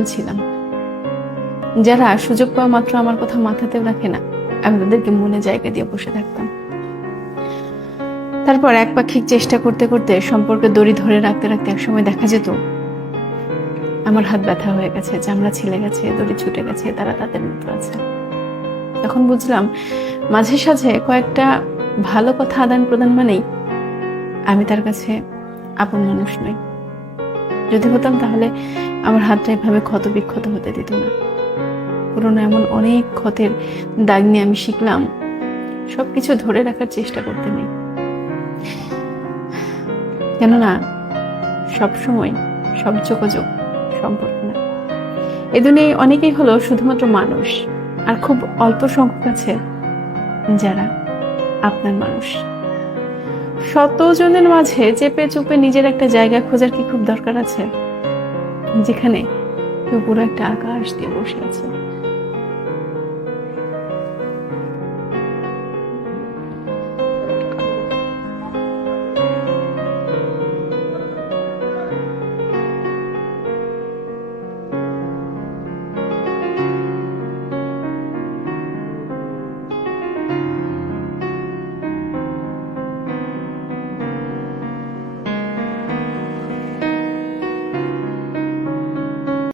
পাগল ছিলাম। যারা সুযোগ পাওয়া মাত্র আমার কথা মাথাতেও রাখে না, আমি তাদেরকে মনে জায়গা দিয়ে বসে থাকতাম। তারপর একপাক্ষিক চেষ্টা করতে করতে সম্পর্কে দড়ি ধরে রাখতে রাখতে একসময় দেখা যেত আমার হাত ব্যথা হয়ে গেছে, চামড়া ছিলে গেছে, দড়ি ছুটে গেছে, তারা তাদের মতো আছে। তখন বুঝলাম মাঝে সাঝে কয়েকটা ভালো কথা আদান প্রদান মানেই আমি তার কাছে আপন মানুষ নই। যদি হতাম তাহলে আমার হাতটা এভাবে ক্ষত বিক্ষত হতে দিত না। পুরোনো এমন অনেক ক্ষতের দাগ নিয়ে আমি শিখলাম সবকিছু ধরে রাখার চেষ্টা করতে নেই, কেননা সবসময় সব যোগাযোগ সম্পর্ক না। এ দুনিয়ায় অনেকেই হলো শুধুমাত্র মানুষ, আর খুব অল্প সংখ্যক আছে যারা আপনার মানুষ। শত জনের মাঝে চেপে চুপে নিজের একটা জায়গা খোঁজার কি খুব দরকার আছে, যেখানে কেউ পুরো একটা আকাশ দিয়ে বসে আছে।